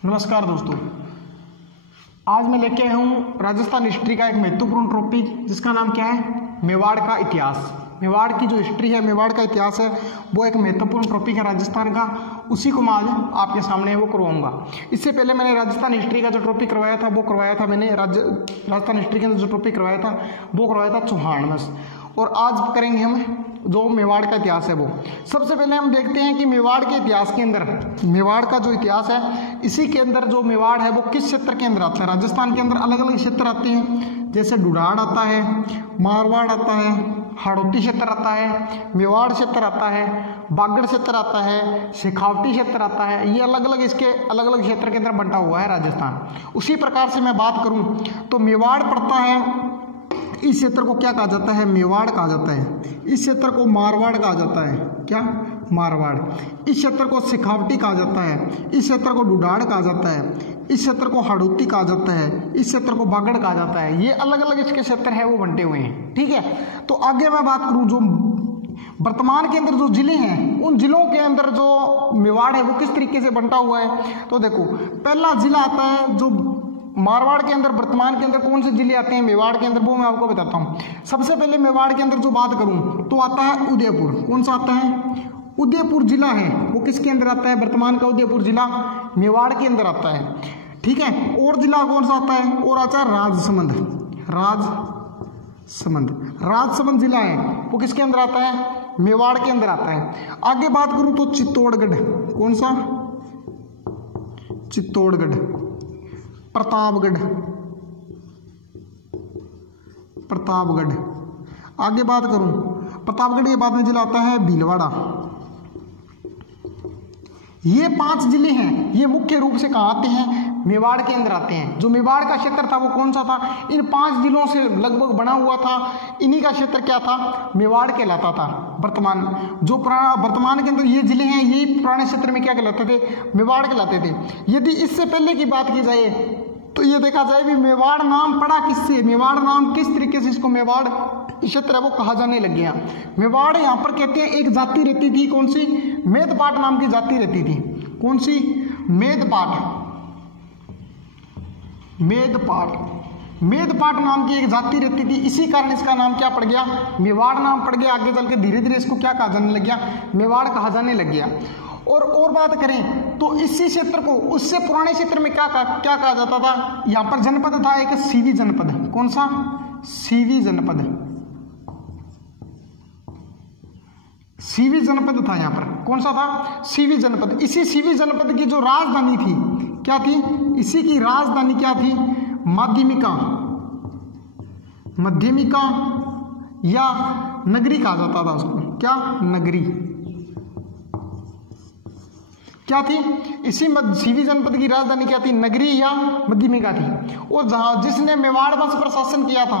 नमस्कार दोस्तों, आज मैं लेके आया हूँ राजस्थान हिस्ट्री का एक महत्वपूर्ण टॉपिक जिसका नाम क्या है, मेवाड़ का इतिहास। मेवाड़ की जो हिस्ट्री है, मेवाड़ का इतिहास है, वो एक महत्वपूर्ण टॉपिक है राजस्थान का। उसी को मैं आज आपके सामने वो करवाऊंगा। इससे पहले मैंने राजस्थान हिस्ट्री का जो टॉपिक करवाया था वो करवाया था मैंने राजस्थान हिस्ट्री का जो टॉपिक करवाया था वो करवाया था चौहान वंश। और आज करेंगे हम जो मेवाड़ का इतिहास है वो। सबसे पहले हम देखते हैं कि मेवाड़ के इतिहास के अंदर, मेवाड़ का जो इतिहास है इसी के अंदर जो मेवाड़ है वो किस क्षेत्र के अंदर आता है। राजस्थान के अंदर अलग अलग क्षेत्र आते हैं, जैसे ढूढ़ाड़ आता है, मारवाड़ आता है, हाड़ौती क्षेत्र आता है, मेवाड़ क्षेत्र आता है, बागड़ क्षेत्र आता है, शेखावटी क्षेत्र आता है। ये अलग अलग इसके अलग अलग क्षेत्र के अंदर बंटा हुआ है राजस्थान। उसी प्रकार से मैं बात करूं तो मेवाड़ पड़ता है, इस क्षेत्र को क्या कहा जाता है, मेवाड़ कहा जाता है। इस क्षेत्र को मारवाड़ कहा जाता है, क्या, मारवाड़। इस क्षेत्र को शेखावटी कहा जाता है, इस क्षेत्र को ढूढ़ाड़ कहा जाता है, इस क्षेत्र को हाड़ौती कहा जाता है, इस क्षेत्र को बागड़ कहा जाता है। ये अलग अलग इसके क्षेत्र है वो बंटे हुए हैं, ठीक है। तो आगे मैं बात करूं जो वर्तमान के अंदर जो जिले हैं, उन जिलों के अंदर जो मेवाड़ है वो किस तरीके से बंटा हुआ है। तो देखो, पहला जिला आता है जो मारवाड़ के अंदर, वर्तमान के अंदर कौन से जिले आते हैं मेवाड़ के अंदर, वो मैं आपको बताता हूँ। सबसे पहले मेवाड़ के अंदर जो बात करूँ तो आता है उदयपुर। कौन सा आता है, उदयपुर जिला है वो किसके अंदर आता है, वर्तमान का उदयपुर जिला मेवाड़ के अंदर आता है, ठीक है। और जिला कौन सा आता है, और आता है राजसमंद। राजसमंद जिला है वो किसके अंदर आता है, मेवाड़ के अंदर आता है। आगे बात करूं तो चित्तौड़गढ़, कौन सा, चित्तौड़गढ़, प्रतापगढ़। आगे बात करूं, प्रतापगढ़ के बाद में जिला आता है भीलवाड़ा। ये 5 जिले हैं, ये मुख्य रूप से कहाँ आते हैं, मेवाड़ के अंदर आते हैं। जो मेवाड़ का क्षेत्र था वो कौन सा था, इन 5 जिलों से लगभग बना हुआ था। इन्हीं का क्षेत्र क्या था, मेवाड़ कहलाता था। वर्तमान जो पुराना वर्तमान के अंदर ये जिले हैं, यही पुराने क्षेत्र में क्या कहलाते थे, मेवाड़ कहलाते थे। यदि इससे पहले की बात की जाए तो ये देखा जाए भी मेवाड़ नाम पड़ा किससे, मेवाड़ नाम किस तरीके से इसको मेवाड़ क्षेत्र है वो कहा जाने लग गया। मेवाड़ यहाँ पर कहते हैं एक जाति रहती थी, कौन सी, मेदपाट नाम की जाति रहती थी। कौन सी, मेदपाट नाम की एक जाति रहती थी। इसी कारण इसका नाम क्या पड़ गया, मेवाड़ नाम पड़ गया। आगे चल के धीरे धीरे इसको क्या कहा जाने लग गया, मेवाड़ कहा जाने लग गया। और बात करें तो इसी क्षेत्र को उससे पुराने क्षेत्र में क्या कहा जाता था, यहाँ पर जनपद था एक सीवी जनपद। कौन सा, सीवी जनपद। सीवी जनपद था यहाँ पर, कौन सा था, सीवी जनपद। इसी सीवी जनपद की जो राजधानी थी क्या थी, इसी की राजधानी क्या थी, मध्यमिका या नगरी कहा जाता था उसको, क्या, नगरी क्या थी। इसी सीवी जनपद की राजधानी क्या थी, नगरी या मध्यमिका थी। और जहां जिसने मेवाड़ वंश पर शासन किया था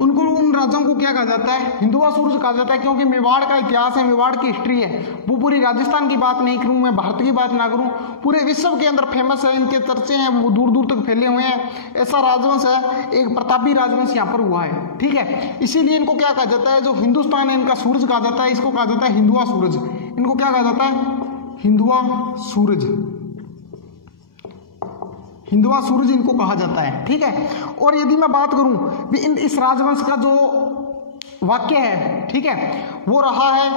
उनको, उन राजाओं को क्या कहा जाता है, हिंदुआ सूरज कहा जाता है। क्योंकि मेवाड़ का इतिहास है, मेवाड़ की हिस्ट्री है, वो पूरी राजस्थान की बात नहीं करूं मैं, भारत की बात ना करूं, पूरे विश्व के अंदर फेमस है, इनके चर्चे हैं, वो दूर दूर तक फैले हुए हैं। ऐसा राजवंश है, एक प्रतापी राजवंश यहाँ पर हुआ है, ठीक है। इसीलिए इनको क्या कहा जाता है, जो हिंदुस्तान है इनका सूरज कहा जाता है, इसको कहा जाता है हिंदुआ सूरज। इनको क्या कहा जाता है, हिंदुआ सूरज, हिंदुआ सूरज इनको कहा जाता है, ठीक है। और यदि मैं बात करूं इस राजवंश का जो वाक्य है, ठीक है, वो रहा है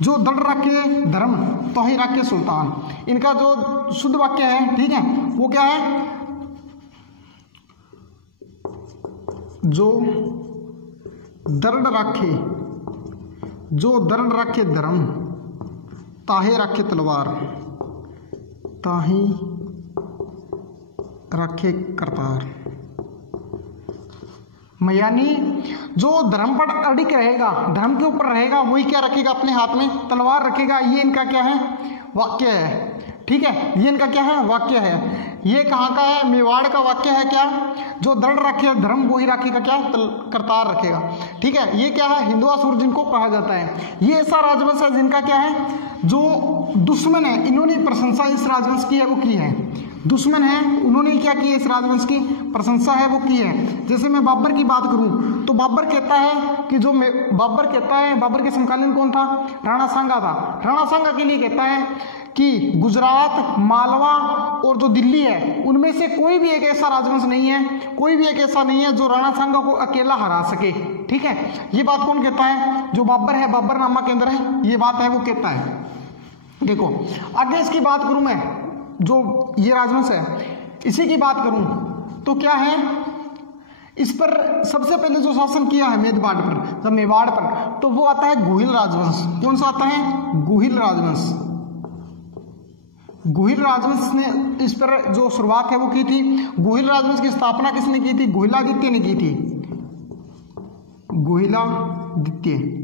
जो दृढ़ रखे धर्म तो ही रखे सुल्तान। इनका जो शुद्ध वाक्य है, ठीक है, वो क्या है, जो दृढ़ रखे धर्म ताहे रखे तलवार, ताही रखे करतार। यानी जो धर्म पर अडिग रहेगा, धर्म के ऊपर रहेगा, वही क्या रखेगा, अपने हाथ में तलवार रखेगा। ये इनका क्या है, वाक्य है, ठीक है। ये इनका क्या है, वाक्य है। ये कहाँ का है, मेवाड़ का वाक्य है, क्या, जो दृढ़ रखे धर्म वही रखेगा, क्या, करतार रखेगा, ठीक है। ये क्या है, हिंदुआ सूरज जिनको कहा जाता है। ये ऐसा राजवंश है जिनका क्या है, जो दुश्मन है, इन्होंने प्रशंसा इस राजवंश की है वो की है। दुश्मन है, उन्होंने क्या किया, इस राजवंश की प्रशंसा है वो की है। जैसे मैं बाबर की बात करूं तो बाबर कहता है कि बाबर कहता है, बाबर के समकालीन कौन था, राणा सांगा था। राणा सांगा के लिए कहता है कि गुजरात, मालवा और जो दिल्ली है उनमें से कोई भी एक ऐसा राजवंश नहीं है, कोई भी एक ऐसा नहीं है जो राणा सांगा को अकेला हरा सके। ठीक है, ये बात कौन कहता है, जो बाबर है, बाबरनामा के अंदर है ये बात है वो कहता है। देखो आगे इसकी बात करूं मैं, जो ये राजवंश है इसी की बात करूं तो क्या है, इस पर सबसे पहले जो शासन किया है मेवाड़ पर, जब मेवाड़ पर, तो वो आता है गुहिल राजवंश। कौन सा आता है, गुहिल राजवंश। गुहिल राजवंश ने इस पर जो शुरुआत है वो की थी। गुहिल राजवंश की स्थापना किसने की थी, गुहिलादित्य ने की थी। गुहिलादित्य,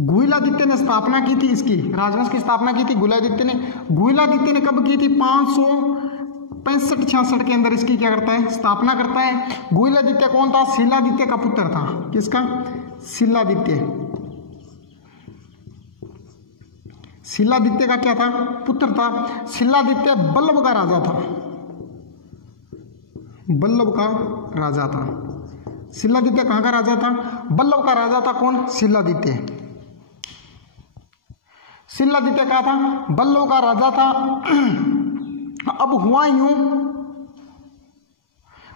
गुहिलादित्य ने स्थापना की थी, इसकी राजवंश की स्थापना की थी गुहिलादित्य ने। गुहिलादित्य ने कब की थी, 565-66 के अंदर इसकी क्या करता है, स्थापना करता है। गुहिलादित्य कौन था, शिलादित्य का पुत्र था। किसका, शिलादित्य। शिलादित्य का क्या था, पुत्र था। शिलादित्य बल्लभ का राजा था, बल्लभ का राजा था। शिलादित्य कहाँ का राजा था, बल्लभ का राजा था। कौन, शिलादित्य। शिलादित्य का था, बल्लभ का राजा था। अब हुआ यूं,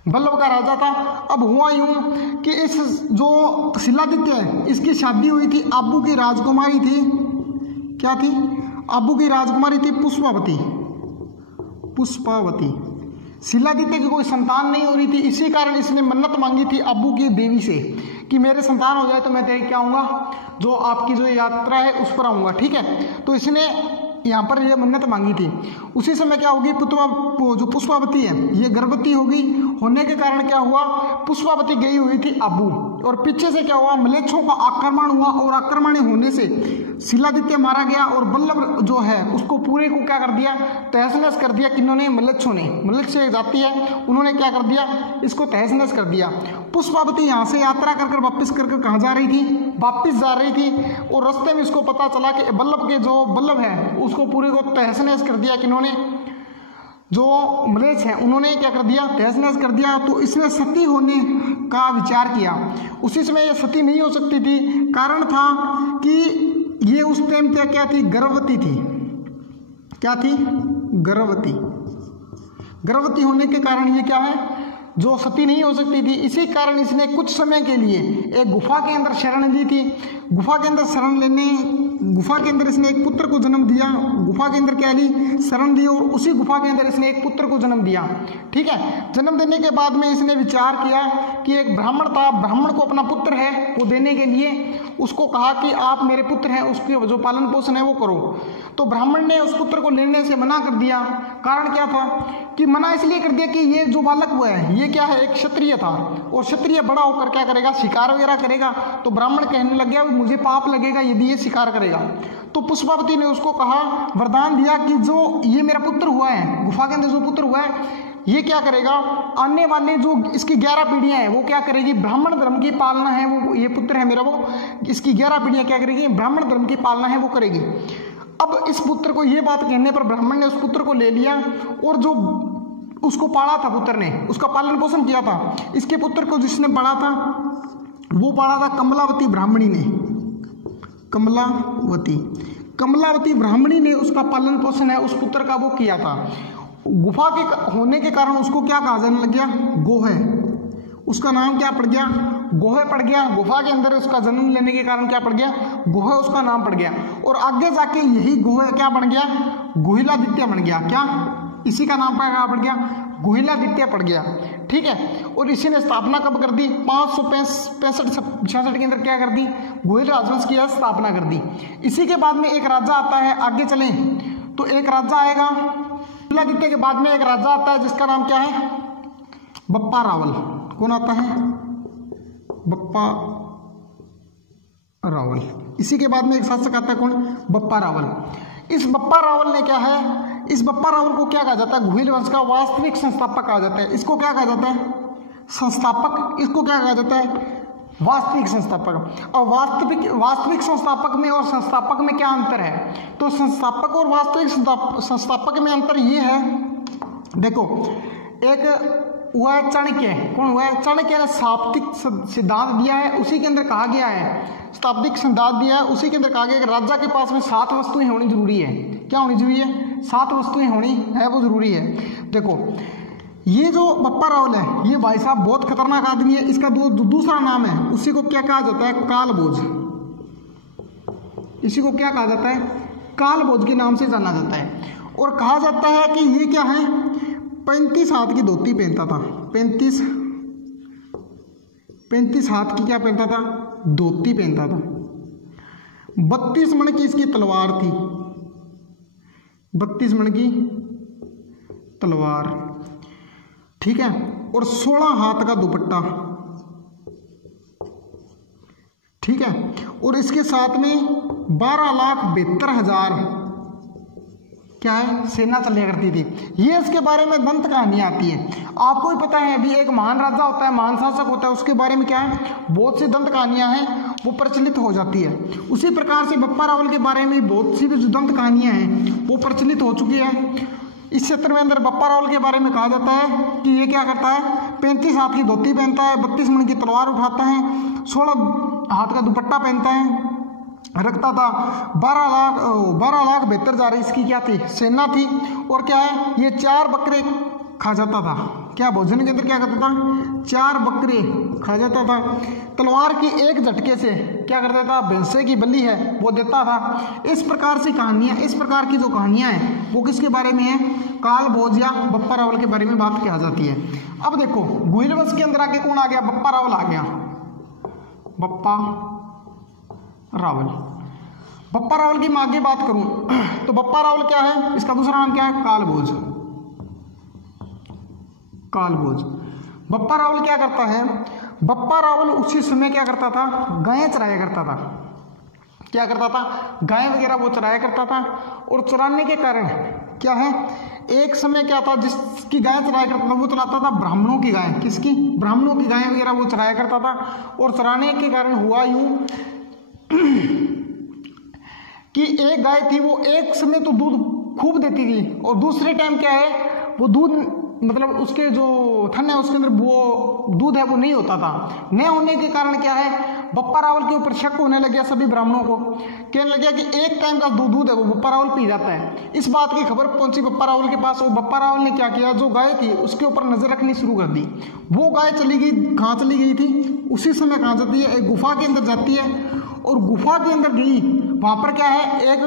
बल्लभ का राजा था। अब हुआ यूं कि इस जो शिलादित्य है इसकी शादी हुई थी, आबू की राजकुमारी थी। क्या थी, आबू की राजकुमारी थी पुष्पावती। पुष्पावती। शिलादित्य की कोई संतान नहीं हो रही थी, इसी कारण इसने मन्नत मांगी थी आबू की देवी से कि मेरे संतान हो जाए तो मैं तेरे क्या आऊँगा, जो आपकी जो यात्रा है उस पर आऊँगा। ठीक है, तो इसने यहाँ पर ये मन्नत मांगी थी। उसी समय क्या होगी, जो पुष्पावती है ये गर्भवती होगी। होने के कारण क्या हुआ, पुष्पावती गई हुई थी आबू, और पीछे से क्या हुआ, म्लेच्छों का आक्रमण हुआ, और आक्रमण होने से शिलादित्य मारा गया, और बल्लभ जो है उसको पूरे को क्या कर दिया, तहस नहस कर दिया। किन्होंने, म्लेच्छों ने। म्लेच्छ एक जाति है, उन्होंने क्या कर दिया, इसको तहस नहस कर दिया। पुष्पावती यहाँ से यात्रा कर वापस कर कहाँ जा रही थी, वापिस जा रही थी, और रास्ते में इसको पता चला कि बल्लभ के जो बल्लभ है उसको पूरे को तहस नहस कर दिया। किन्होंने, जो म्लेच्छ हैं उन्होंने क्या कर दिया, तहस नहस कर दिया। तो इसने सती होने का विचार किया। उसी समय ये सती नहीं हो सकती थी, कारण था कि ये उस टाइम पे क्या थी, गर्भवती थी। क्या थी, गर्भवती। गर्भवती होने के कारण ये क्या है, जो सती नहीं हो सकती थी। इसी कारण इसने कुछ समय के लिए एक गुफा के अंदर शरण ली थी। गुफा के अंदर शरण लेने, गुफा के अंदर इसने एक पुत्र को जन्म दिया। गुफा के अंदर क्या ली, शरण ली, और उसी गुफा के अंदर इसने एक पुत्र को जन्म दिया। ठीक है, जन्म देने के बाद में इसने विचार किया कि एक ब्राह्मण था, ब्राह्मण को अपना पुत्र है वो देने के लिए उसको कहा कि आप मेरे पुत्र हैं, उसके जो पालन पोषण है वो करो। तो ब्राह्मण ने उस पुत्र को लेने से मना कर दिया। कारण क्या था कि मना इसलिए कर दिया कि ये जो बालक हुआ है ये क्या है, एक क्षत्रिय था, और क्षत्रिय बड़ा होकर क्या करेगा, शिकार वगैरह करेगा। तो ब्राह्मण कहने लग गया मुझे पाप लगेगा यदि ये शिकार करेगा। तो पुष्पावती ने उसको कहा, वरदान दिया कि जो ये मेरा पुत्र हुआ है, गुफा के अंदर जो पुत्र हुआ है ये क्या करेगा, आने वाले जो इसकी 11 पीढ़ियां हैं वो क्या करेगी, ब्राह्मण धर्म की पालना है। वो ये पुत्र है मेरा, वो इसकी 11 पीढ़ियां क्या करेगी, ब्राह्मण धर्म की पालना है वो करेगी। अब इस पुत्र को ये बात कहने पर ब्राह्मण ने उस पुत्र को ले लिया, और जो उसको पाला था पुत्र ने, उसका पालन पोषण किया था। इसके पुत्र को जिसने पाला था वो पाला था कमलावती ब्राह्मणी ने। कमलावती ब्राह्मणी ने उसका पालन पोषण है उस पुत्र का वो किया था। गुफा के होने के कारण उसको क्या कहा जाने लग गया, गोहे। उसका नाम क्या पड़ गया, गोहे पड़ गया। गुफा के अंदर उसका जन्म लेने के कारण क्या पड़ गया, गोहे उसका नाम पड़ गया। और आगे जाके यही गोहे क्या बन गया, गुहिलादित्य बन गया। क्या, इसी का नाम क्या पड़ गया, गुहिलादित्य पड़ गया। ठीक है, और इसी ने स्थापना कब कर दी, 565-66 के अंदर क्या कर दी, गुहिल राजवंश की स्थापना कर दी। इसी के बाद में एक राजा आता है, आगे चलें तो एक राजा आएगा गुहिलादित्य के बाद में, एक राजा आता है जिसका नाम क्या है, बप्पा रावल। कौन आता है, बप्पा रावल। इसी के बाद में एक शासक आता है, कौन, बप्पा रावल। इस बप्पा रावल ने क्या है, इस बप्पा रावल को क्या कहा जाता है, गुहिल वंश का वास्तविक संस्थापक कहा जाता है। इसको क्या कहा जाता है, संस्थापक। इसको क्या कहा जाता है, वास्तविक संस्थापक। और वास्तविक संस्थापक में और संस्थापक में क्या अंतर है, तो संस्थापक और वास्तविक संस्थापक में अंतर ये है देखो एक हुआ है चाणक्य, कौन हुआ है? चाणक्य ने शाब्दिक सिद्धांत दिया है, उसी के अंदर कहा गया है, शाब्दिक सिद्धांत दिया है, उसी के अंदर कहा गया कि राजा के पास में 7 वस्तुएं होनी जरूरी है। क्या होनी जरूरी है? 7 वस्तुएं होनी है, वो जरूरी है। देखो ये जो बप्पा रावल है, ये भाई साहब बहुत खतरनाक आदमी है। इसका दूसरा नाम है, उसी को क्या कहा जाता है? कालभोज। इसी को क्या कहा जाता है? कालभोज के नाम से जाना जाता है। और कहा जाता है कि ये क्या है, 35 हाथ की धोती पहनता था। 35 हाथ की क्या पहनता था? धोती पहनता था। 32 मन की इसकी तलवार थी, 32 मन की तलवार, ठीक है। और 16 हाथ का दुपट्टा, ठीक है। और इसके साथ में 12,72,000 क्या है, सेना चलिया करती थी। ये इसके बारे में दंत कहानी आती है। आपको भी पता है, अभी एक महान राजा होता है, महान शासक होता है, उसके बारे में क्या है, बहुत सी दंत कहानियां हैं, वो प्रचलित हो जाती है। उसी प्रकार से बप्पा रावल के बारे में बहुत सी जो दंत कहानियां हैं वो प्रचलित हो चुकी है। इस क्षेत्र में अंदर बप्पा रावल के बारे में कहा जाता है कि ये क्या करता है, 35 हाथ की धोती पहनता है, 32 मन की तलवार उठाता है, 16 हाथ का दुपट्टा पहनता है, रखता था। 12,72,000 इसकी क्या थी, सेना थी। और क्या है, ये 4 बकरे खा जाता था। क्या भोजन के अंदर क्या करता था? 4 बकरे खा जाता था। तलवार की एक झटके से क्या करता था, भैंसे की बलि है वो देता था। इस प्रकार से कहानियां, इस प्रकार की जो कहानियां हैं वो किसके बारे में है? कालभोज या बप्पा रावल के बारे में बात की जाती है। अब देखो गुहिल वंश के अंदर आके कौन आ गया? बप्पा रावल आ गया। बप्पा रावल, बप्पा रावल की मैं आगे बात करूं तो बप्पा रावल क्या है, इसका दूसरा नाम क्या है? कालभोज। कालभोज। बप्पा रावल क्या करता है? बप्पा रावल उसी समय क्या करता था? गायें चराया करता था। क्या करता था? गायें वगैरह वो चराया करता था। और चराने के कारण क्या है, एक समय क्या था, जिसकी गायें चराया करता था वो चलाता था ब्राह्मणों की गायें। किसकी? ब्राह्मणों की गायें वगैरह वो चराया करता था। और चराने के कारण हुआ यूं कि एक गाय थी वो एक समय तो दूध खूब देती थी, और दूसरे टाइम क्या है, वो दूध मतलब उसके जो थन है उसके अंदर वो दूध है वो नहीं होता था। न होने के कारण क्या है, बप्पा रावल के ऊपर शक होने लग गया। सभी ब्राह्मणों को कहने लग गया कि एक टाइम का दूध है वो बप्पा रावल पी जाता है। इस बात की खबर पहुंची बप्पा रावल के पास, और बप्पा रावल ने क्या किया, जो गाय थी उसके ऊपर नजर रखनी शुरू कर दी। वो गाय चली गई, कहाँ चली गई थी? उसी समय कहाँ जाती है? एक गुफा के अंदर जाती है। और गुफा के अंदर गई, वहां पर क्या है, एक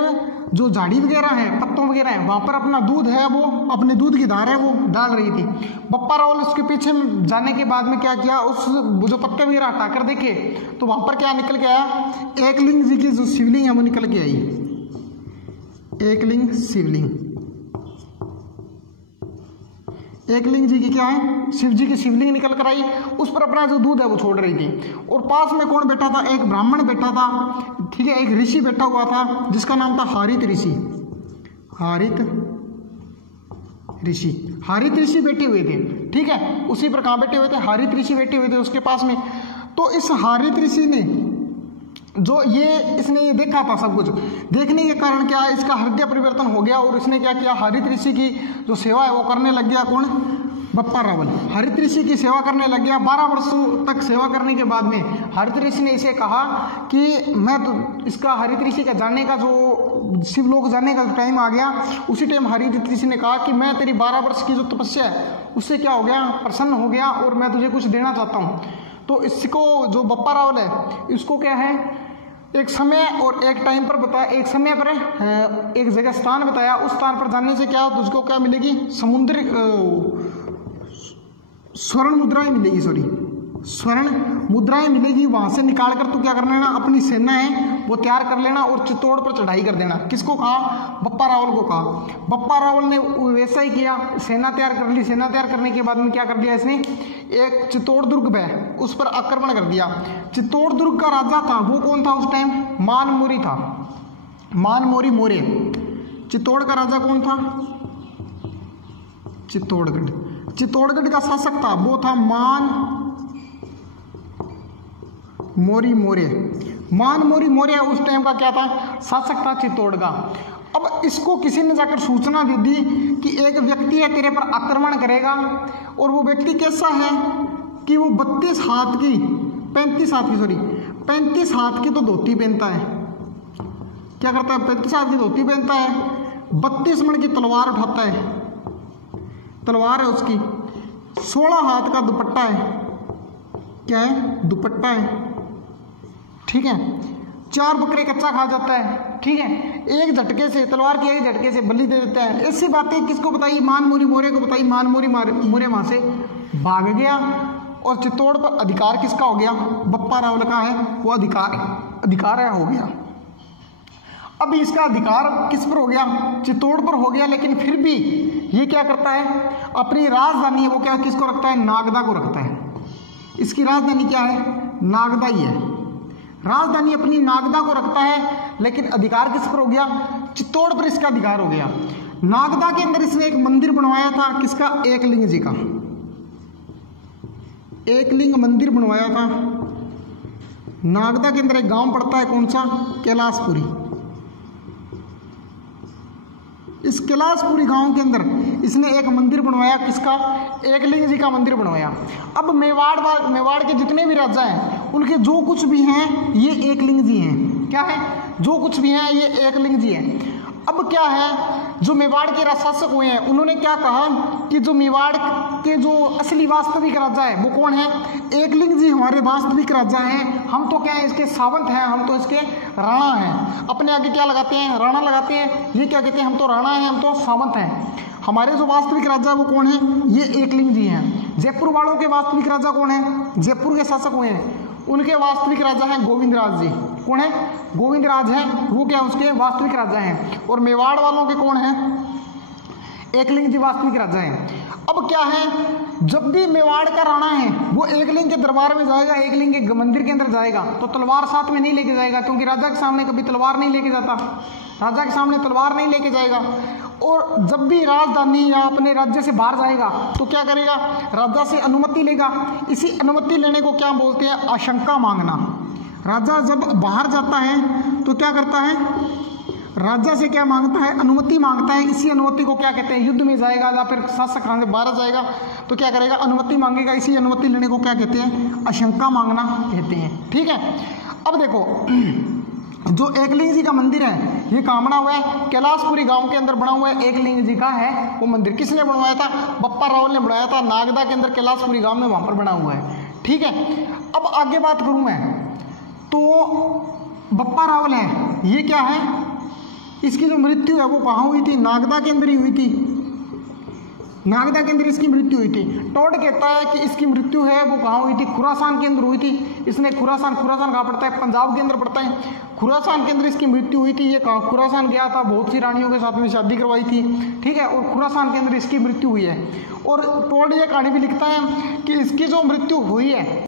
जो झाड़ी वगैरह है, पत्तों वगैरह है, वहां पर अपना दूध है वो, अपने दूध की धार है वो डाल रही थी। बप्पा रावल उसके पीछे जाने के बाद में क्या किया, उस जो पत्ते वगैरह हटाकर देखे तो वहां पर क्या निकल के आया, एकलिंग जी की जो शिवलिंग है वो निकल के आई। एकलिंग शिवलिंग, एकलिंग जी की क्या है, शिव जी की शिवलिंग निकल कर आई। उस पर अपना जो दूध है वो छोड़ रही थी। और पास में कौन बैठा था? एक ब्राह्मण बैठा था, ठीक है, एक ऋषि बैठा हुआ था जिसका नाम था हारित ऋषि। हारित ऋषि, हारित ऋषि बैठे हुए थे, ठीक है। उसी पर कहाँ बैठे हुए थे? हारित ऋषि बैठे हुए थे उसके पास में। तो इस हारित ऋषि ने जो इसने ये देखा था, सब कुछ देखने के कारण क्या है, इसका हृदय परिवर्तन हो गया। और इसने क्या किया, हरित ऋषि की जो सेवा है वो करने लग गया। कौन? बप्पा रावल हरित ऋषि की सेवा करने लग गया। 12 वर्षों तक सेवा करने के बाद में हरित ऋषि ने इसे कहा कि मैं तो इसका हरित ऋषि का जानने का जो शिवलोक जाने का टाइम आ गया। उसी टाइम हरित ऋषि ने कहा कि मैं तेरी 12 वर्ष की जो तपस्या है उससे क्या हो गया, प्रसन्न हो गया, और मैं तुझे कुछ देना चाहता हूँ। तो इसको जो बप्पा रावल है इसको क्या है, एक समय और एक टाइम पर बताया, एक समय पर एक जगह स्थान बताया। उस स्थान पर जाने से क्या तुझको क्या मिलेगी, समुद्र स्वर्ण मुद्राएं मिलेगी, सॉरी स्वर्ण मुद्राएं मिलेगी। वहां से निकाल कर तू क्या कर लेना, अपनी सेना है वो तैयार कर लेना और चित्तौड़ पर चढ़ाई कर देना। किसको कहा? बप्पा रावल को कहा। बप्पा रावल ने वैसा ही किया, सेना तैयार कर ली। सेना तैयार करने के बाद में क्या कर दिया इसने, एक चित्तौड़ दुर्ग है उस पर आक्रमण कर दिया। चित्तौड़ दुर्ग का राजा था वो कौन था उस टाइम? मानमोरी था, मानमोरी मौर्य। चित्तौड़ का राजा कौन था? चित्तौड़गढ़। चित्तौड़गढ़ का शासक था वो था मान मोरी मौर्य। मानमोरी मौर्य उस टाइम का क्या था, शासक था चित्तौड़ का। अब इसको किसी ने जाकर सूचना दे दी कि एक व्यक्ति है तेरे पर आक्रमण करेगा, और वो व्यक्ति कैसा है कि वो 35 हाथ की 35 हाथ की तो धोती पहनता है। क्या करता है? 35 हाथ की धोती पहनता है, 32 मन की तलवार उठाता है, तलवार है उसकी, 16 हाथ का दुपट्टा है। क्या है? दुपट्टा है। ठीक है, 4 बकरे कच्चा खा जाता है। ठीक है, एक झटके से, तलवार की एक झटके से बलि दे देता है। ऐसी बातें किसको बताई? मानमोरी मौर्य को बताई। मानमोरी मौर्य वहां से भाग गया और चित्तौड़ पर अधिकार किसका हो गया? बप्पा रावल का है, वो अधिकार हो गया। अब इसका अधिकार किस पर हो गया? चित्तौड़ पर हो गया। लेकिन फिर भी ये क्या करता है? अपनी राजधानी है वो क्या किसको रखता है? नागदा को रखता है। इसकी राजधानी क्या है? नागदा ही है। राजधानी अपनी नागदा को रखता है, लेकिन अधिकार किस पर हो गया? चित्तौड़ पर इसका अधिकार हो गया। नागदा के अंदर इसने एक मंदिर बनवाया था, किसका? एकलिंग जी का। एकलिंग मंदिर बनवाया था। नागदा के अंदर एक गांव पड़ता है, कौन सा? कैलाशपुरी। इस कैलाशपुरी गांव के अंदर इसने एक मंदिर बनवाया, किसका? एकलिंग जी का मंदिर बनवाया। अब मेवाड़ के जितने भी राजा हैं, उनके जो कुछ भी हैं ये एकलिंग जी हैं। क्या है? जो कुछ भी हैं ये एकलिंग जी हैं। अब क्या है, जो मेवाड़ के शासक हुए हैं उन्होंने क्या कहा कि जो मेवाड़ के जो असली वास्तविक राजा है वो कौन है? एकलिंग जी हमारे वास्तविक राजा हैं। हम तो क्या है? इसके सावंत हैं, हम तो इसके राणा हैं। अपने आगे क्या लगाते हैं? राणा लगाते हैं। ये क्या कहते हैं? हम तो राणा हैं, हम तो सावंत हैं। हमारे जो वास्तविक राजा वो कौन है? ये एकलिंग जी हैं। जयपुर वालों के वास्तविक राजा कौन है? जयपुर के शासक हुए हैं, उनके वास्तविक राजा हैं गोविंदराज जी। कौन है? गोविंदराज हैं, वो क्या उसके वास्तविक राजा हैं। और मेवाड़ वालों के कौन है? एकलिंग जी वास्तविक राजा हैं। अब क्या है, जब भी मेवाड़ का राणा है वो एकलिंग के दरबार में जाएगा, एकलिंग के मंदिर के अंदर जाएगा, तो तलवार साथ में नहीं लेके जाएगा, क्योंकि राजा के सामने कभी तलवार नहीं लेके जाता। राजा के सामने तलवार नहीं लेके जाएगा। और जब भी राजधानी या अपने राज्य से बाहर जाएगा तो क्या करेगा? राजा से अनुमति लेगा। इसी अनुमति लेने को क्या बोलते हैं? आशंका मांगना। राजा जब बाहर जाता है तो क्या करता है? राजा से क्या मांगता है? अनुमति मांगता है। इसी अनुमति को क्या कहते हैं? युद्ध में जाएगा या फिर शासक से बाहर जाएगा तो क्या करेगा? अनुमति मांगेगा। इसी अनुमति लेने को क्या कहते हैं? आशंका मांगना कहते हैं। ठीक है, अब देखो जो एकलिंग जी का मंदिर है ये कहाँ बना हुआ है? कैलाशपुरी गांव के अंदर बना हुआ है। एकलिंग जी का है वो मंदिर। किसने बनवाया था? बप्पा रावल ने बनवाया था। नागदा के अंदर कैलाशपुरी गांव में वहां पर बना हुआ है। ठीक है, अब आगे बात करूं मैं तो बप्पा रावल है, ये क्या है? इसकी जो मृत्यु है वो कहाँ हुई थी? नागदा के अंदर ही हुई थी। नागदा के अंदर इसकी मृत्यु हुई थी। टोड कहता है कि इसकी मृत्यु है वो कहाँ हुई थी? खुरासान के अंदर हुई थी। इसने खुरासान कहाँ पड़ता है? पंजाब के अंदर पड़ता है। खुरासान के अंदर इसकी मृत्यु हुई थी। ये कहाँ खुरासान गया था, बहुत सी रानियों के साथ में शादी करवाई थी। ठीक है, और खुरासान के अंदर इसकी मृत्यु हुई है। और टोड ये कहानी भी लिखता है कि इसकी जो मृत्यु हुई है